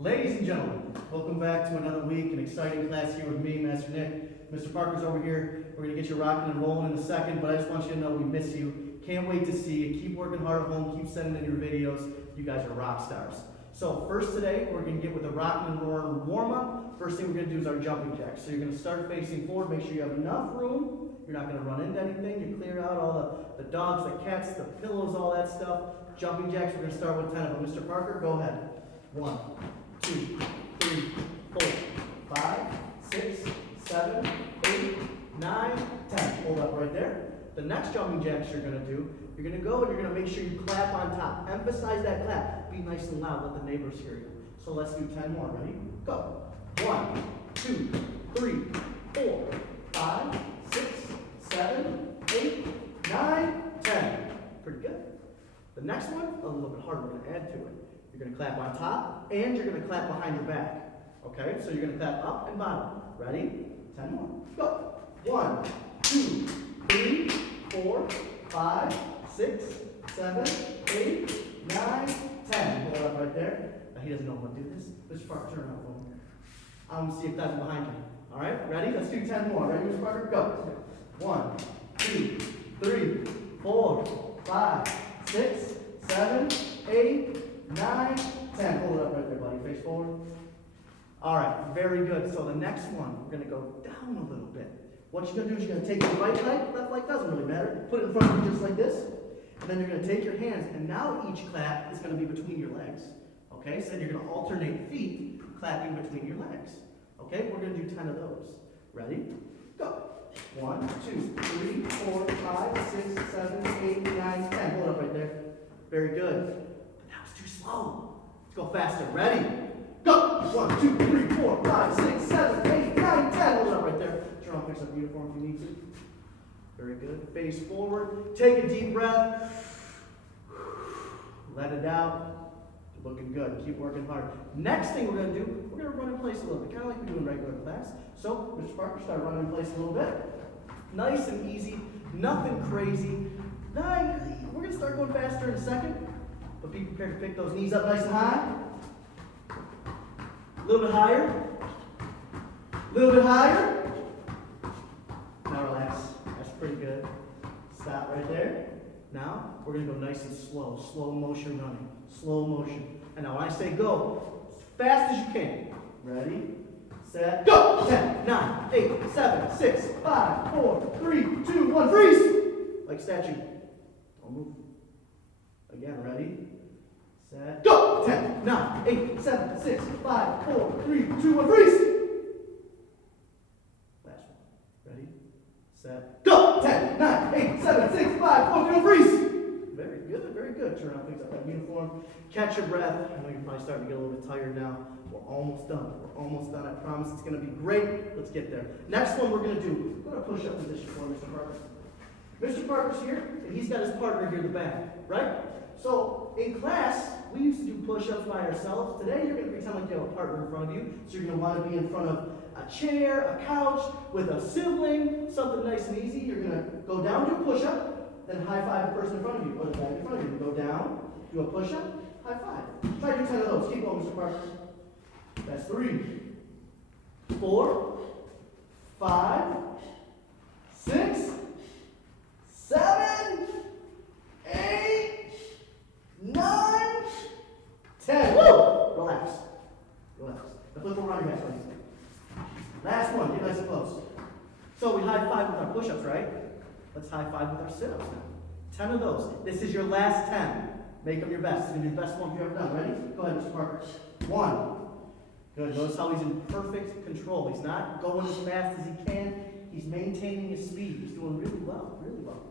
Ladies and gentlemen, welcome back to another week, an exciting class here with me, Master Nick. Mr. Parker's over here. We're going to get you rocking and rolling in a second, but I just want you to know we miss you. Can't wait to see you. Keep working hard at home. Keep sending in your videos. You guys are rock stars. So first today, we're going to get with a rocking and roaring warm-up. First thing we're going to do is our jumping jacks. So you're going to start facing forward. Make sure you have enough room. You're not going to run into anything. You clear out all the dogs, the cats, the pillows, all that stuff. Jumping jacks, we're going to start with 10 of them. Mr. Parker, go ahead. 1, 2, 3, 4, 5, 6, 7, 8, 9, 10. Hold up right there. The next jumping jacks you're going to do, you're going to go and you're going to make sure you clap on top. Emphasize that clap. Be nice and loud. Let the neighbors hear you. So let's do 10 more. Ready? Go. 1, 2, 3, 4, 5, 6, 7, 8, 9, 10. Pretty good. The next one, a little bit harder. We're going to add to it. You're going to clap on top, and you're going to clap behind your back. Okay? So you're going to clap up and bottom. Ready? 10 more. Go. 1, 2, 3, 4, 5, 6, 7, 8, 9, 10. Hold it up right there. Now, he doesn't know how to do this. Mr. Parker, turn around for him. I'm going to see if that's behind him. All right? Ready? Let's do 10 more. Ready, Mr. Parker? Go. 1, 2, 3, 4, 5, 6, 7, 8, 9, 10. Hold it up right there, buddy. Face forward. All right, very good. So the next one, we're going to go down a little bit. What you're going to do is you're going to take your right leg, left leg doesn't really matter. Put it in front of you just like this. And then you're going to take your hands, and now each clap is going to be between your legs. Okay, so then you're going to alternate feet, clapping between your legs. Okay, we're going to do 10 of those. Ready? Go. 1, 2, 3, 4, 5, 6, 7, 8, 9, 10. Hold it up right there. Very good. But that was too slow. Let's go faster. Ready? Go! 1, 2, 3, 4, 5, 6, 7, 8, 9, 10. Hold it up right there. Turn on, fix up the uniform if you need to. Very good. Face forward. Take a deep breath. Let it out. You're looking good. Keep working hard. Next thing we're going to do, we're going to run in place a little bit, kind of like we do in regular class. So, Mr. Parker, start running in place a little bit. Nice and easy. Nothing crazy. We're going to start going faster in a second. But be prepared to pick those knees up nice and high. A little bit higher. A little bit higher. Now relax. That's pretty good. Stop right there. Now, we're going to go nice and slow. Slow motion running. Slow motion. And now when I say go, as fast as you can. Ready, set, go! 10, 9, 8, 7, 6, 5, 4, 3, 2, 1, freeze! Like statue. Don't move. Again, ready, set, go! 10, 9, 8, 7, 6, 5, 4, 3, 2, 1, freeze! Last one. Ready, set, go! 10, 9, 8, 7, 6, 5, 4, 3, 2, 1, freeze! Very good, very good. Turn around, fix up that uniform. Catch your breath. I know you're probably starting to get a little bit tired now. We're almost done. We're almost done. I promise it's going to be great. Let's get there. Next one we're going to do, we're going to push-up position for Mr. Parker. Mr. Parker's here, and he's got his partner here in the back, right? So in class, we used to do push-ups by ourselves. Today, you're going to pretend like you have a partner in front of you. So you're going to want to be in front of a chair, a couch, with a sibling, something nice and easy. You're going to go down, do a push-up. Then high five the person in front of you. Put it back in front of you. Go down, do a push-up, high five. Try to do 10 of those. Keep going, Mr. Parker. That's 3, 4, 5, 6, 7, 8, 9, 10. Woo! Relax. Relax. The flip will run your hands. Last one. Get nice and close. So we high five with our push-ups, right? Let's high five with our sit-ups now. 10 of those. This is your last 10. Make them your best. It's going to be the best one you've ever done. Ready? Go ahead, Mr. Parker. 1. Good. Notice how he's in perfect control. He's not going as fast as he can. He's maintaining his speed. He's doing really well. Really well.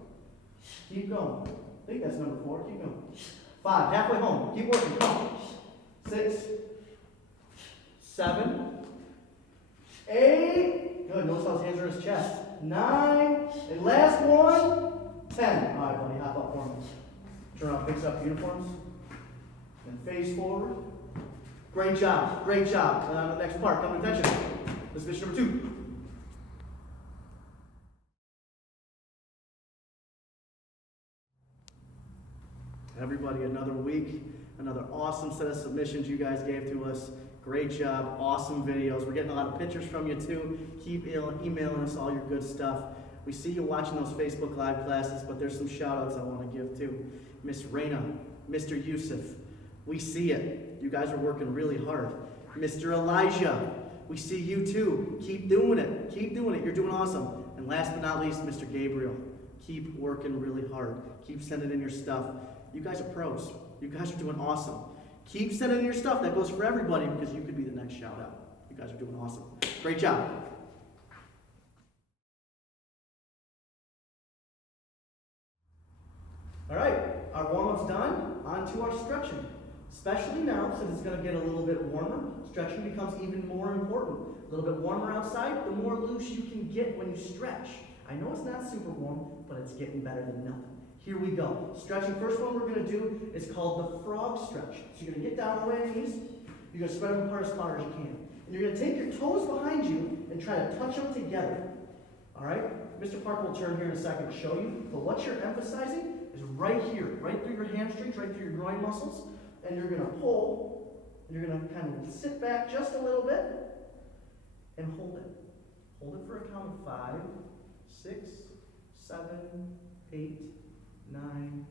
Keep going. I think that's number 4. Keep going. 5. Halfway home. Keep working. Come on. 6. 7. 8. Good. Notice how his hands are in his chest. 9, and last one, 10. All right, buddy, hop up for me. Turn around, fix up uniforms, and face forward. Great job, great job. And on the next part, come to attention. This is mission number 2. Everybody, another week, another awesome set of submissions you guys gave to us. Great job, awesome videos. We're getting a lot of pictures from you too. Keep emailing us all your good stuff. We see you watching those Facebook Live classes, but there's some shout outs I want to give too. Miss Raina, Mr. Yusuf, we see it. You guys are working really hard. Mr. Elijah, we see you too. Keep doing it. Keep doing it. You're doing awesome. And last but not least, Mr. Gabriel, keep working really hard. Keep sending in your stuff. You guys are pros. You guys are doing awesome. Keep sending in your stuff. That goes for everybody because you could be the next shout out. You guys are doing awesome. Great job. All right, our warm-up's done. On to our stretching. Especially now, since it's going to get a little bit warmer, stretching becomes even more important. A little bit warmer outside, the more loose you can get when you stretch. I know it's not super warm, but it's getting better than nothing. Here we go. Stretching, first one we're going to do is called the frog stretch. So you're going to get down on your knees. You're going to spread them apart as far as you can. And you're going to take your toes behind you and try to touch them together. All right? Mr. Parker will turn here in a second to show you. But what you're emphasizing is right here, right through your hamstrings, right through your groin muscles. And you're going to pull, and you're going to kind of sit back just a little bit and hold it. Hold it for a count of 5, 6, 7, 8, 9,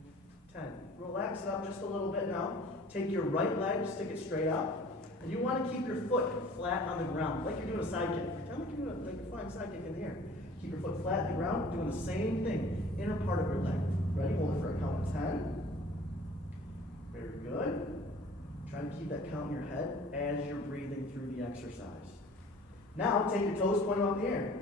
10. Relax it up just a little bit now. Take your right leg, stick it straight out. And you want to keep your foot flat on the ground, like you're doing a side kick. Pretend like you're doing a flying side kick in the air. Keep your foot flat on the ground, doing the same thing. Inner part of your leg. Ready? Hold it for a count of 10. Very good. Try to keep that count in your head as you're breathing through the exercise. Now, take your toes, point them up in the air.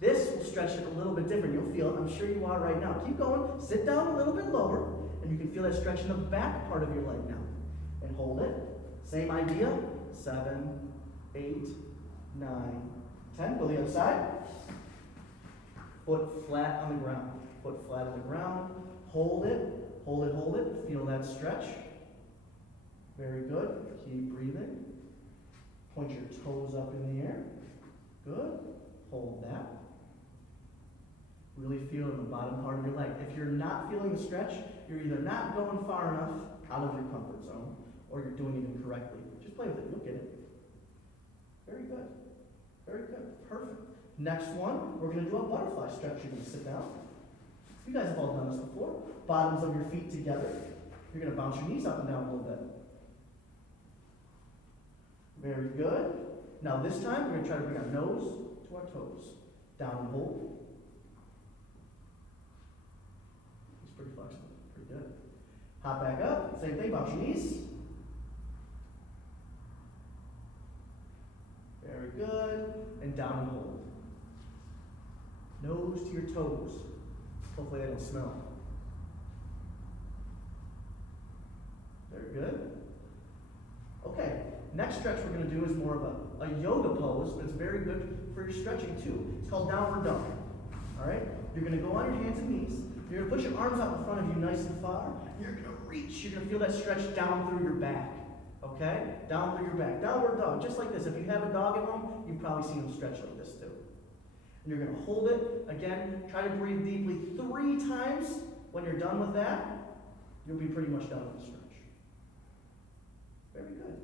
This will stretch it a little bit different. You'll feel it. I'm sure you are right now. Keep going. Sit down a little bit lower, and you can feel that stretch in the back part of your leg now. And hold it. Same idea. 7, 8, 9, 10. Go the other side. Foot flat on the ground. Foot flat on the ground. Hold it. Hold it, hold it. Feel that stretch. Very good. Keep breathing. Point your toes up in the air. Good. Hold that. Really feel in the bottom part of your leg. If you're not feeling the stretch, you're either not going far enough out of your comfort zone, or you're doing it incorrectly. Just play with it. You'll get it. Very good. Very good. Perfect. Next one, we're going to do a butterfly stretch. You're going to sit down. You guys have all done this before. Bottoms of your feet together. You're going to bounce your knees up and down a little bit. Very good. Now this time, we're going to try to bring our nose to our toes. Down and hold. It's pretty flexible. Pretty good. Hop back up. Same thing, bounce your knees. Very good. And down and hold. Nose to your toes. Hopefully they don't smell. Very good. Okay, next stretch we're going to do is more of a yoga pose, but it's very good for your stretching too. It's called downward dog. All right? You're going to go on your hands and knees. You're going to put your arms out in front of you nice and far. You're going to reach. You're going to feel that stretch down through your back. Okay? Down through your back. Downward dog, just like this. If you have a dog at home, you've probably seen them stretch like this too. And you're going to hold it. Again, try to breathe deeply 3 times. When you're done with that, you'll be pretty much done with the stretch. Very good.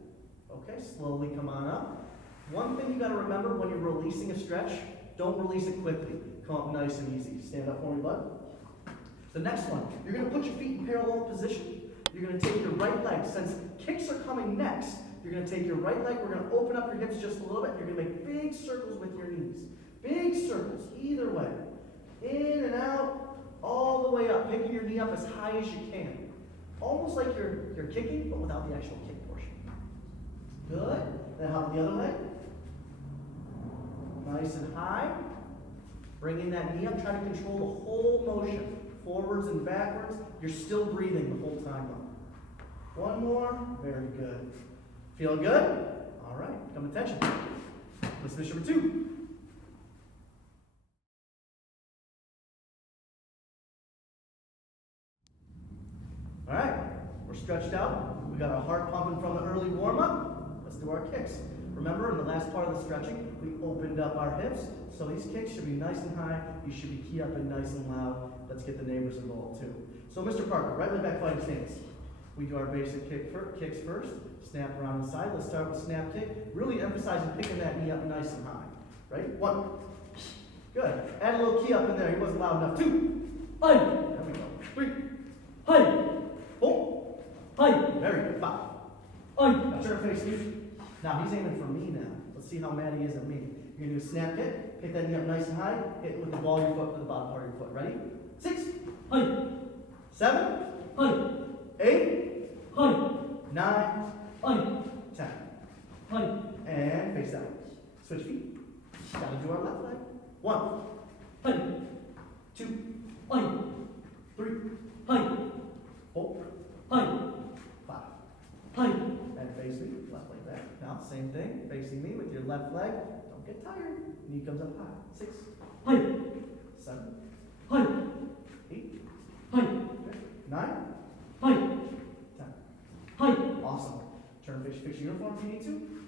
Okay, slowly come on up. One thing you got to remember when you're releasing a stretch, don't release it quickly. Come up nice and easy. Stand up for me, bud. The next one, you're going to put your feet in parallel position. You're going to take your right leg. Since kicks are coming next, you're going to take your right leg. We're going to open up your hips just a little bit. You're going to make big circles with your knees. Big circles, either way. In and out, all the way up. Picking your knee up as high as you can. Almost like you're kicking, but without the actual kick portion. Good. Then hop the other leg. Nice and high. Bringing that knee up. Try to control the whole motion. Forwards and backwards. You're still breathing the whole time up. One more. Very good. Feel good? All right. Come attention. Let's finish number 2. All right, we're stretched out. We got our heart pumping from the early warm-up. Let's do our kicks. Remember, in the last part of the stretching, we opened up our hips. So these kicks should be nice and high. You should be keyed up and nice and loud. Let's get the neighbors involved too. So Mr. Parker, right leg back fighting stance. We do our basic kicks first. Snap around the side. Let's start with snap kick. Really emphasizing picking that knee up nice and high. Right? 1. Good. Add a little key up in there. He wasn't loud enough. 2. Hi. There we go. 3. Hi. 4. Hi. Very good. 5. Hi. Now turn face me. Now he's aiming for me now. Let's see how mad he is at me. You're going to do a snap kick. Pick that knee up nice and high. Hit it with the ball of your foot with the bottom part of your foot. Ready? 6. Hi. 7. Hi. 8. Hi. 9. Hi. 10. Hi. And face down. Switch feet. Gotta do our left leg. 1. Hi. 2. Hi. 3. Hi. 4. Hi. 5. Hi. And face me. Left leg back. Now, same thing. Facing me with your left leg. Don't get tired. Knee comes up high. 6. Hi. 7. Hi. 8. Hi. 9. Hi. 10. Hi. Awesome. Turn fix your uniform if you need to.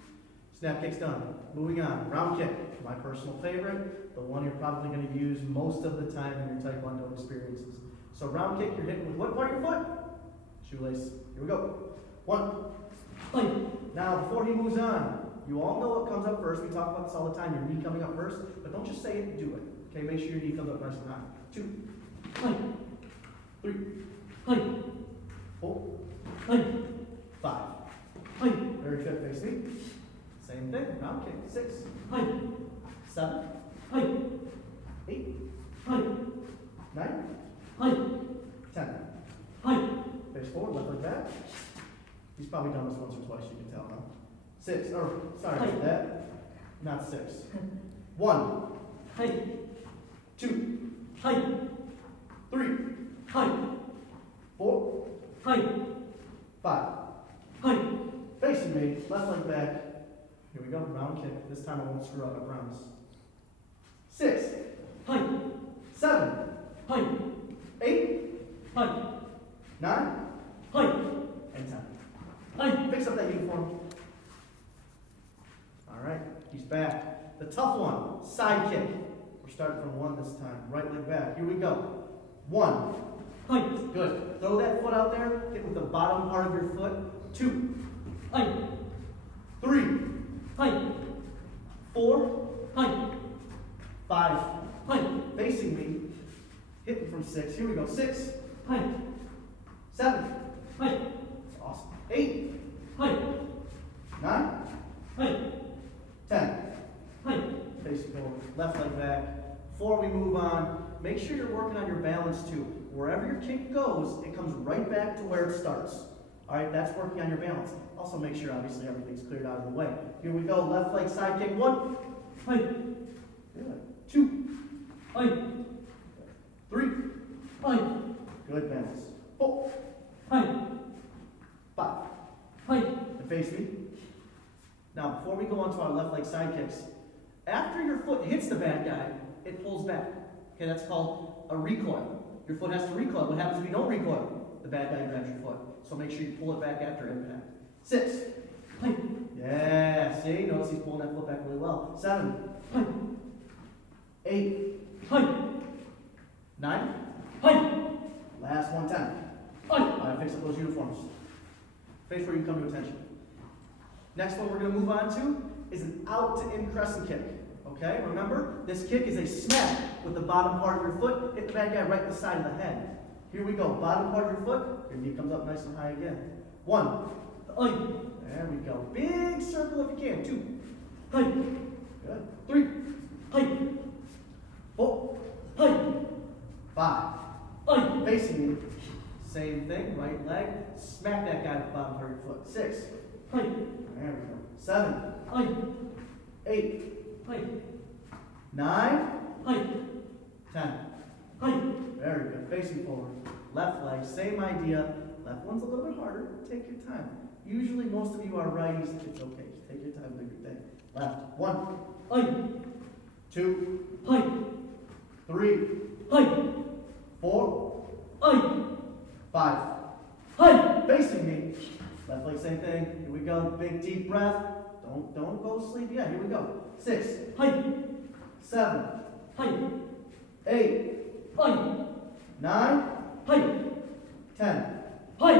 Snap kick's done. Moving on. Round kick. My personal favorite. The one you're probably going to use most of the time in your Taekwondo experiences. So round kick, you're hitting with what part of your foot? Shoelace. Here we go. 1. Hi. Now, before he moves on, you all know what comes up first. We talk about this all the time. Your knee coming up first. But don't just say it, do it. Okay, make sure your knee comes up nice and high. 2. Hi. 3. Hi. 4. Hi. 5. Hi. Very good, face me. Same thing, round kick. 6. Hi. 7. Hi. 8. Hi. 9. Hi. 10. Hi. Face forward, left leg back. He's probably done this once or twice, you can tell, huh? 6, sorry about that. Not 6. 1. Hi. 2. Hi. 3. Hi. 4. Hi. 5. Hi. Facing me, left leg back. Here we go, round kick. This time I won't screw up, I promise. 6. Hi. 7. Hi. 8. Hi. 9. Hi. And 10. Hi. Fix up that uniform. Alright, he's back. The tough one, side kick. We're starting from 1 this time. Right leg back. Here we go. 1. Hi. Good. Throw that foot out there. Hit with the bottom part of your foot. 2. Hi. 3. Hi. 4. Hi. 5. Hi. Facing me. Hitting from 6. Here we go. 6. Hi. 7. Hi. That's awesome. 8. Hi. 9. Hi. 10. Hi. Facing forward. Left leg back. Before we move on, make sure you're working on your balance too. Wherever your kick goes, it comes right back to where it starts. Alright, that's working on your balance. Also make sure, obviously, everything's cleared out of the way. Here we go. Left leg side kick. 1. Hi. Good. 2. Hi. 3. Hi. Good balance. 4. Hi. 5. Hi. And face me. Now, before we go on to our left leg side kicks, after your foot hits the bad guy, it pulls back. Okay, that's called a recoil. Your foot has to recoil. What happens if you don't recoil? The bad guy grabs your foot. So make sure you pull it back after impact. 6. Hi. Yeah, see? Notice he's pulling that foot back really well. 7. Hi. 8. Hi. 9. Hi. Last one, 10. Hi. Alright, fix up those uniforms. Face where you come to attention. Next one we're going to move on to is an out to in crescent kick. Okay, remember, this kick is a smack with the bottom part of your foot. Hit the bad guy right in the side of the head. Here we go. Bottom part of your foot. Your knee comes up nice and high again. 1. Hi. There we go. Big circle if you can. 2. Hi. Good. 3. Hi. 4. Hi. 5. Hi. Facing me. Same thing. Right leg. Smack that guy with the bottom part of your foot. 6. Hi. There we go. 7. Hi. 8. Hi. 9. Hi. 10. Hi. Very good. Facing forward. Left leg. Same idea. Left one's a little bit harder. Take your time. Usually most of you are righties. It's okay. Just take your time. Do your thing. Left. 1. Hi. 2. Hi. 3. Hi. 4. Hi. 5. Hi. Facing me. Left leg, same thing. Here we go. Big deep breath. Don't go sleep yet. Here we go. 6. Hi. 7. Hi. 8. Hi. 9. Hi. 10. Hi.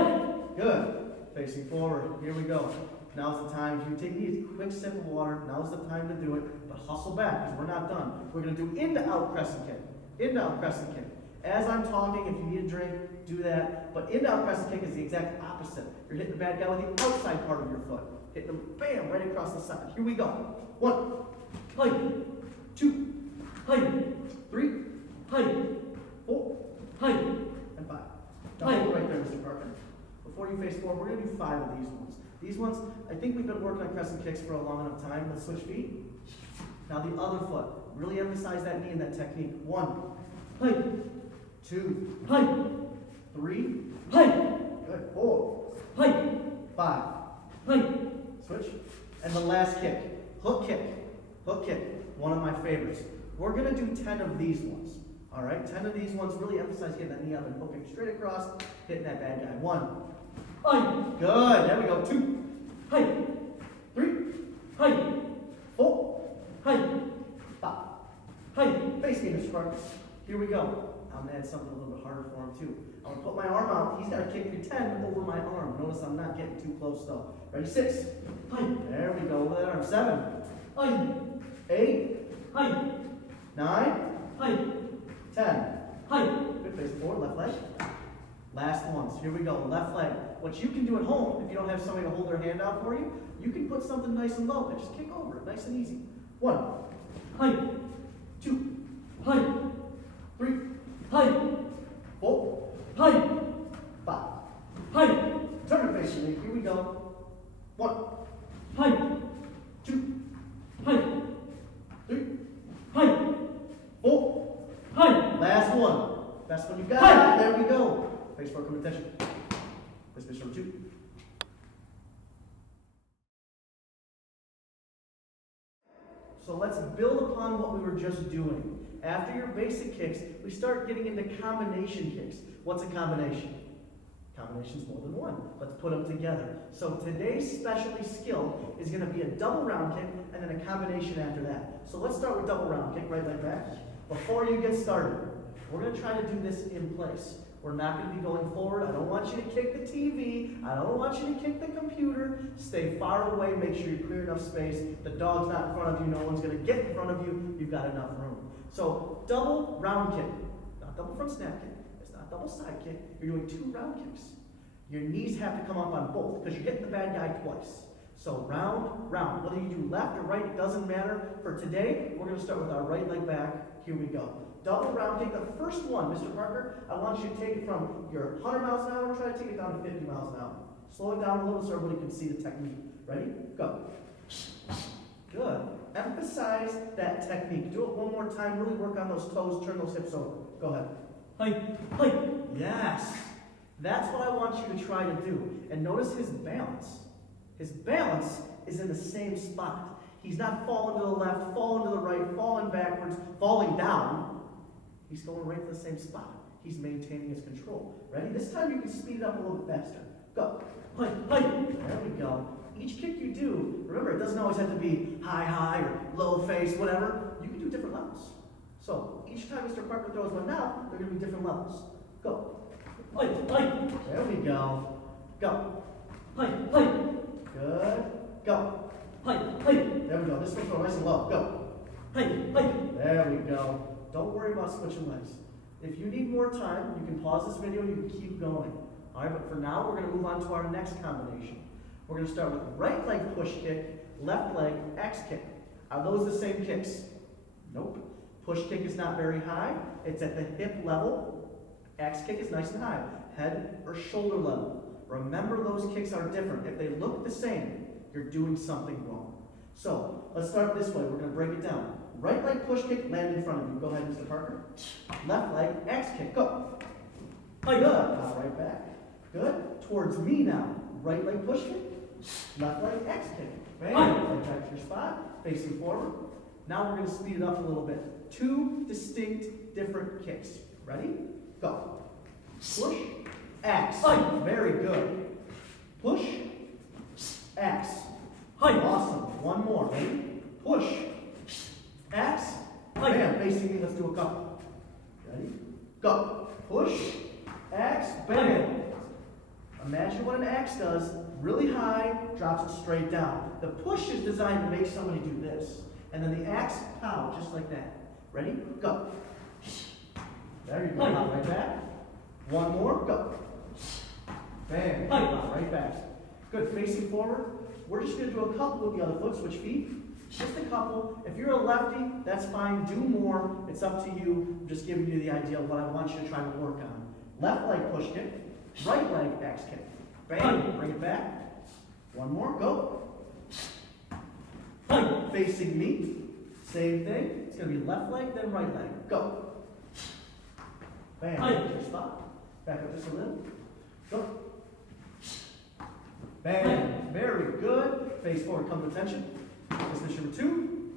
Good. facing forward. Here we go. Now's the time. If you take a quick sip of water, now's the time to do it. But hustle back because we're not done. We're going to do in to out crescent kick. In to out crescent kick. As I'm talking, if you need a drink, do that. But in to out crescent kick is the exact opposite. You're hitting the bad guy with the outside part of your foot. Hitting him, bam, right across the side. Here we go. 1, Hi. 2, Hi. 3, Hi. 4, Hi. and 5. Now Hi. hold it right there, Mr. Parker. Before you face forward, we're going to do 5 of these ones. These ones, I think we've been working on crescent kicks for a long enough time. Let's switch feet. Now the other foot. Really emphasize that knee and that technique. 1, Hi. 2, Hi. 3, Hi. good, 4, Hi. 5. Hi. Switch. And the last kick. Hook kick. Hook kick. One of my favorites. We're going to do 10 of these ones. All right? 10 of these ones. Really emphasize getting that knee up and hooking straight across, hitting that bad guy. 1. Hi. Good. There we go. 2, Hi. 3, Hi. 4, Hi. 5. Hi. Face me, Mr. Parker. Here we go. I'm going to add something a little bit harder for him, too. I'm going to put my arm out. He's got to kick through 10 over my arm. Notice I'm not getting too close, though. Ready? 6. Hi. There we go. Over that arm. 7. Hi. 8. Hi. 9. Hi. 10. Hi. Good, face forward, left leg. Last ones. Here we go. Left leg. What you can do at home, if you don't have somebody to hold their hand out for you, you can put something nice and low and just kick over it. Nice and easy. 1. Hi. 2. Hi. 3. Hi. 4. Hi. 5. Hi. Turn to face me. Here we go. 1. Hi. 2. Hi. 3. Hi. 4. Hi. Last one. Best one you got. Hi. There we go. Face for attention. This is from 2. So let's build upon what we were just doing. After your basic kicks, we start getting into combination kicks. What's a combination? Combination's more than one. Let's put them together. So today's specialty skill is going to be a double round kick and then a combination after that. So let's start with double round kick, right leg back. Before you get started, we're going to try to do this in place. We're not going to be going forward. I don't want you to kick the TV. I don't want you to kick the computer. Stay far away. Make sure you clear enough space. The dog's not in front of you. No one's going to get in front of you. You've got enough room. So double round kick. Not double front snap kick. It's not double side kick. You're doing 2 round kicks. Your knees have to come up on both because you're hitting the bad guy twice. So round, round. Whether you do left or right, it doesn't matter. For today, we're going to start with our right leg back. Here we go. Double round kick. The first one, Mr. Parker, I want you to take it from your 100 miles an hour, try to take it down to 50 miles an hour. Slow it down a little so everybody can see the technique. Ready? Go. Good. Emphasize that technique. Do it one more time. Really work on those toes. Turn those hips over. Go ahead. Hi. Hi. Yes. That's what I want you to try to do. And notice his balance. His balance is in the same spot. He's not falling to the left, falling to the right, falling backwards, falling down. He's going right to the same spot. He's maintaining his control. Ready? This time you can speed it up a little bit faster. Go. Hi. Hi. There we go. Each kick you do, remember, it doesn't always have to be high or low face, whatever. You can do different levels. So each time Mr. Parker throws one now, they're going to be different levels. Go. Hi. Hi. There we go. Go. Hi. Hi. Good. Go. Hi. Hi. There we go. This one's going nice and low. Go. Hi. Hi. There we go. Don't worry about switching legs. If you need more time, you can pause this video and you can keep going. All right, but for now, we're going to move on to our next combination. We're going to start with right leg push kick, left leg X kick. Are those the same kicks? Nope. Push kick is not very high. It's at the hip level. X kick is nice and high, head or shoulder level. Remember, those kicks are different. If they look the same, you're doing something wrong. So let's start this way. We're going to break it down. Right leg push kick, land in front of you. Go ahead, Mr. Parker. Left leg X kick. Go. Good. Now right back. Good. Towards me now. Right leg push kick. Left leg X kick. Bang. Right back to your spot. Facing forward. Now we're going to speed it up a little bit. 2 distinct different kicks. Ready? Go. Push. X. Very good. Push. X. Awesome. One more. Ready? Push. X. Bam. Facing me. Let's do a couple. Ready? Go. Push. X. Bam. Imagine what an axe does, really high, drops it straight down. The push is designed to make somebody do this. And then the axe, pow, just like that. Ready? Go. There you go, right back. One more, go. Bam, right back. Good, facing forward. We're just gonna do a couple with the other foot, switch feet. Just a couple. If you're a lefty, that's fine, do more. It's up to you. I'm just giving you the idea of what I want you to try to work on. Left leg push kick, right leg axe kick. Bam, bring it back. One more, go. Facing me, same thing. It's gonna be left leg, then right leg. Go. Bam, your spot. Back up just a little. Go. Bam, very good. Face forward, come to attention. Position number 2.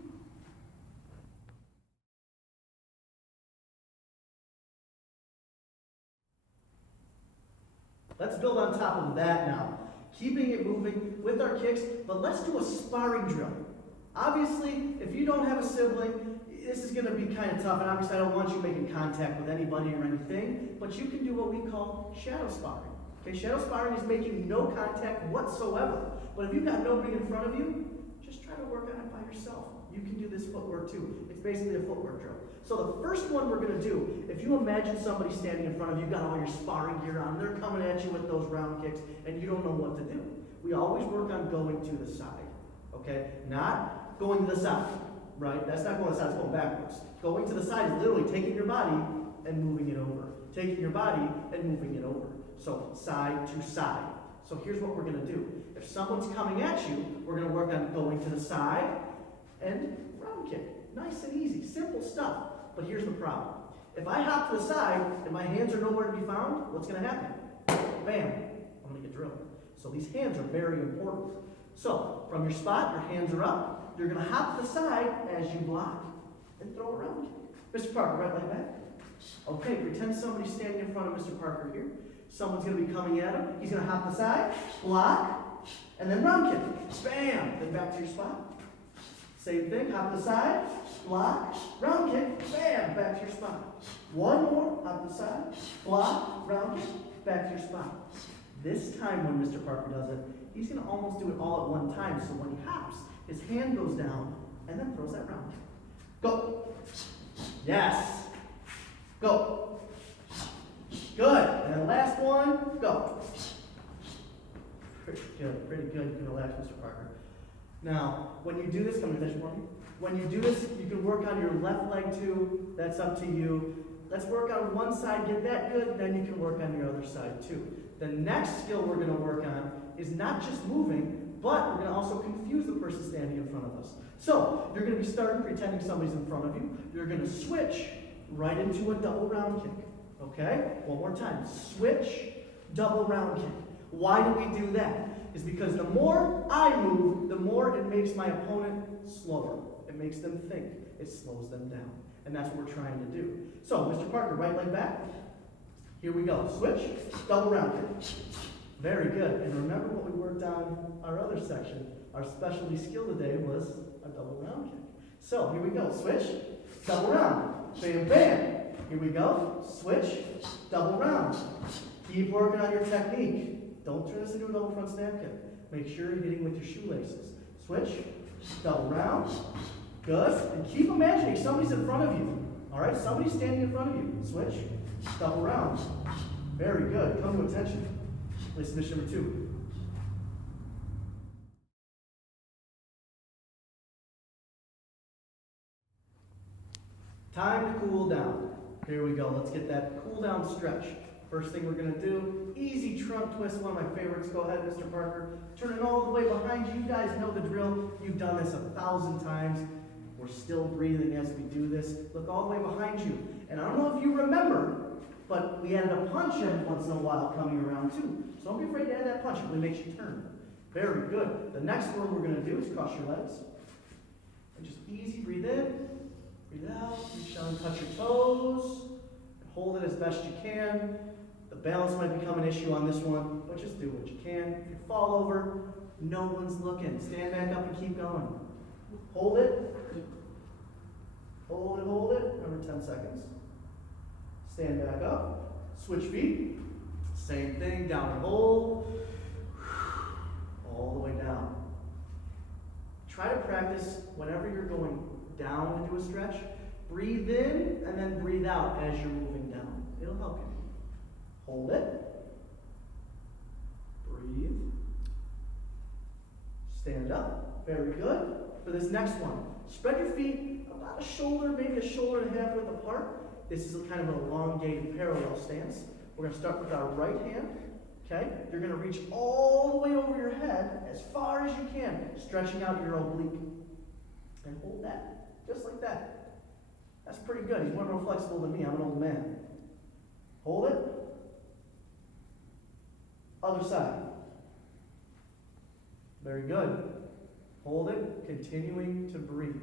Let's build on top of that now. Keeping it moving with our kicks, but let's do a sparring drill. Obviously, if you don't have a sibling, this is going to be kind of tough, and obviously I don't want you making contact with anybody or anything, but you can do what we call shadow sparring. Okay, shadow sparring is making no contact whatsoever. But if you've got nobody in front of you, just try to work on it by yourself. You can do this footwork too. It's basically a footwork drill. So the first one we're going to do, if you imagine somebody standing in front of you, got all your sparring gear on, they're coming at you with those round kicks, and you don't know what to do. We always work on going to the side, okay? Not going to the side, right? That's not going to the side, it's going backwards. Going to the side is literally taking your body and moving it over. Taking your body and moving it over. So side to side. So here's what we're going to do. If someone's coming at you, we're going to work on going to the side and round kick. Nice and easy, simple stuff. But here's the problem. If I hop to the side and my hands are nowhere to be found, what's going to happen? Bam, I'm going to get drilled. So these hands are very important. So from your spot, your hands are up. You're going to hop to the side as you block and throw a round kick. Mr. Parker, right leg back. Okay, pretend somebody's standing in front of Mr. Parker here. Someone's going to be coming at him. He's going to hop to the side, block, and then round kick. Bam! Then back to your spot. Same thing, hop to the side, block, round kick, bam! Back to your spot. One more, hop to the side, block, round kick, back to your spot. This time when Mr. Parker does it, he's going to almost do it all at one time. So when he hops, his hand goes down and then throws that round kick. Go. Yes. Go. Good. And then last one, go. Pretty good, pretty good. You can relax, Mr. Parker. Now, when you do this, come to attention for me. When you do this, you can work on your left leg too. That's up to you. Let's work on one side, get that good, then you can work on your other side too. The next skill we're going to work on is not just moving, but we're going to also confuse the person standing in front of us. So, you're going to be starting pretending somebody's in front of you. You're going to switch right into a double round kick. Okay? One more time. Switch, double round kick. Why do we do that? Is because the more I move, the more it makes my opponent slower. It makes them think. It slows them down. And that's what we're trying to do. So, Mr. Parker, right leg back. Here we go. Switch, double round kick. Very good. And remember what we worked on our other section. Our specialty skill today was a double round kick. So, here we go. Switch, double round. Bam, bam. Here we go. Switch, double round. Keep working on your technique. Don't turn this into a double front snap kick. Make sure you're hitting with your shoelaces. Switch, double round. Good. And keep imagining somebody's in front of you. All right? Somebody's standing in front of you. Switch, double round. Very good. Come to attention. Play submission number 2. Time to cool down. Here we go. Let's get that cool down stretch. First thing we're going to do, easy trunk twist, one of my favorites. Go ahead, Mr. Parker. Turn it all the way behind you. You guys know the drill. You've done this 1,000 times. We're still breathing as we do this. Look all the way behind you. And I don't know if you remember, but we added a punch in once in a while coming around too. So don't be afraid to add that punch. It really makes you turn. Very good. The next one we're going to do is cross your legs. And just easy, breathe in, breathe out, reach down and touch your toes. Hold it as best you can. The balance might become an issue on this one, but just do what you can. If you fall over, no one's looking. Stand back up and keep going. Hold it. Hold it, hold it. Remember 10 seconds. Stand back up. Switch feet. Same thing, down and hold, all the way down. Try to practice whenever you're going down to do a stretch, breathe in and then breathe out as you're moving down. It'll help you. Hold it. Breathe. Stand up. Very good. For this next one, spread your feet about a shoulder, maybe a shoulder and a half width apart. This is a kind of an elongated parallel stance. We're going to start with our right hand. Okay? You're going to reach all the way over your head as far as you can, stretching out your oblique. And hold that. Just like that. That's pretty good. He's way more flexible than me. I'm an old man. Hold it. Other side. Very good. Hold it. Continuing to breathe.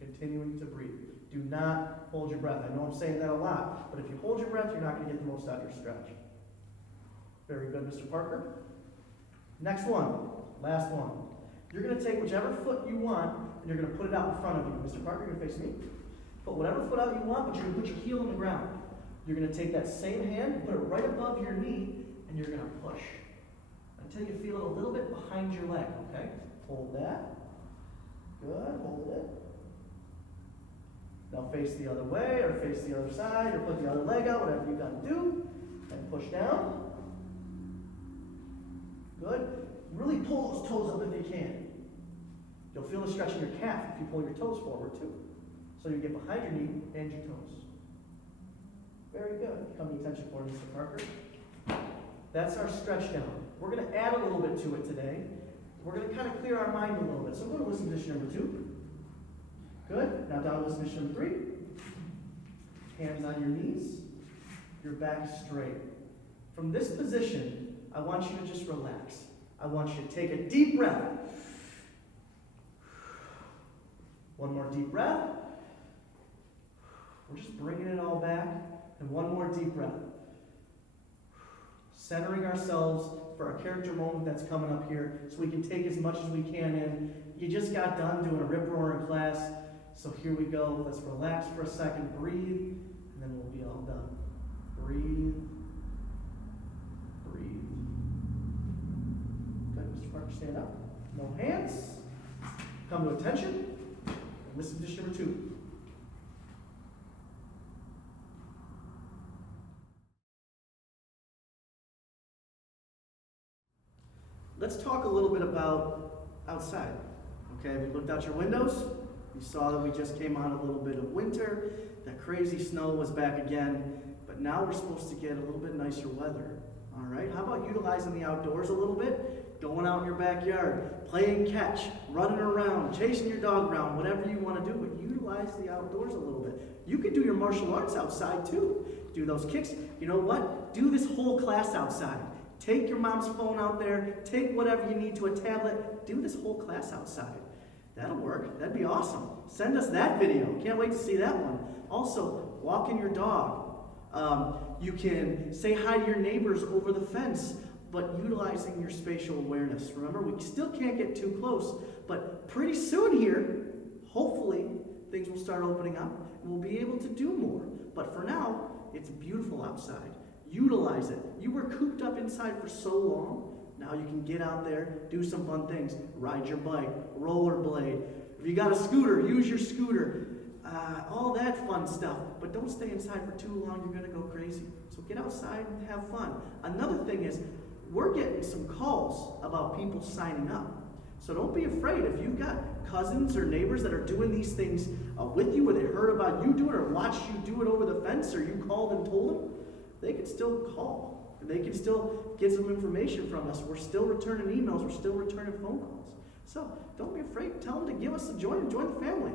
Continuing to breathe. Do not hold your breath. I know I'm saying that a lot, but if you hold your breath, you're not going to get the most out of your stretch. Very good, Mr. Parker. Next one. Last one. You're going to take whichever foot you want, and you're going to put it out in front of you. Mr. Parker, you're going to face me. Put whatever foot out you want, but you're going to put your heel on the ground. You're going to take that same hand, put it right above your knee, and you're going to push until you feel it a little bit behind your leg, okay? Hold that. Good, hold it. Now face the other way, or face the other side, or put the other leg out, whatever you got to do, and push down. Good. Really pull those toes up if you can. You'll feel a stretch in your calf if you pull your toes forward too. So you get behind your knee and your toes. Very good. Come to attention for Mr. Parker. That's our stretch down. We're going to add a little bit to it today. We're going to kind of clear our mind a little bit. So go to listening position number 2. Good. Now down to listening position number 3. Hands on your knees. Your back straight. From this position, I want you to just relax. I want you to take a deep breath. One more deep breath. We're just bringing it all back. And one more deep breath. Centering ourselves for a character moment that's coming up here so we can take as much as we can in. You just got done doing a rip-roaring class, so here we go. Let's relax for a second, breathe, and then we'll be all done. Breathe. Breathe. Good, Mr. Parker, stand up. No hands. Come to attention. Listen to position number 2. Let's talk a little bit about outside. Okay, we looked out your windows. You saw that we just came on a little bit of winter. That crazy snow was back again. But now we're supposed to get a little bit nicer weather. All right, how about utilizing the outdoors a little bit? Going out in your backyard, playing catch, running around, chasing your dog around, whatever you want to do, but utilize the outdoors a little bit. You can do your martial arts outside too. Do those kicks. You know what? Do this whole class outside. Take your mom's phone out there, take whatever you need to a tablet, do this whole class outside. That'll work. That'd be awesome. Send us that video. Can't wait to see that one. Also, walking your dog. You can say hi to your neighbors over the fence, but utilizing your spatial awareness. Remember, we still can't get too close, but pretty soon here, hopefully, things will start opening up and we'll be able to do more. But for now, it's beautiful outside. Utilize it. You were cooped up inside for so long. Now you can get out there, do some fun things. Ride your bike, rollerblade. If you got a scooter, use your scooter. All that fun stuff. But don't stay inside for too long. You're going to go crazy. So get outside and have fun. Another thing is, we're getting some calls about people signing up. So don't be afraid. If you've got cousins or neighbors that are doing these things with you, or they heard about you do it, or watched you do it over the fence, or you called and told them, they can still call. They can still get some information from us. We're still returning emails. We're still returning phone calls. So don't be afraid. Tell them to give us a join and join the family.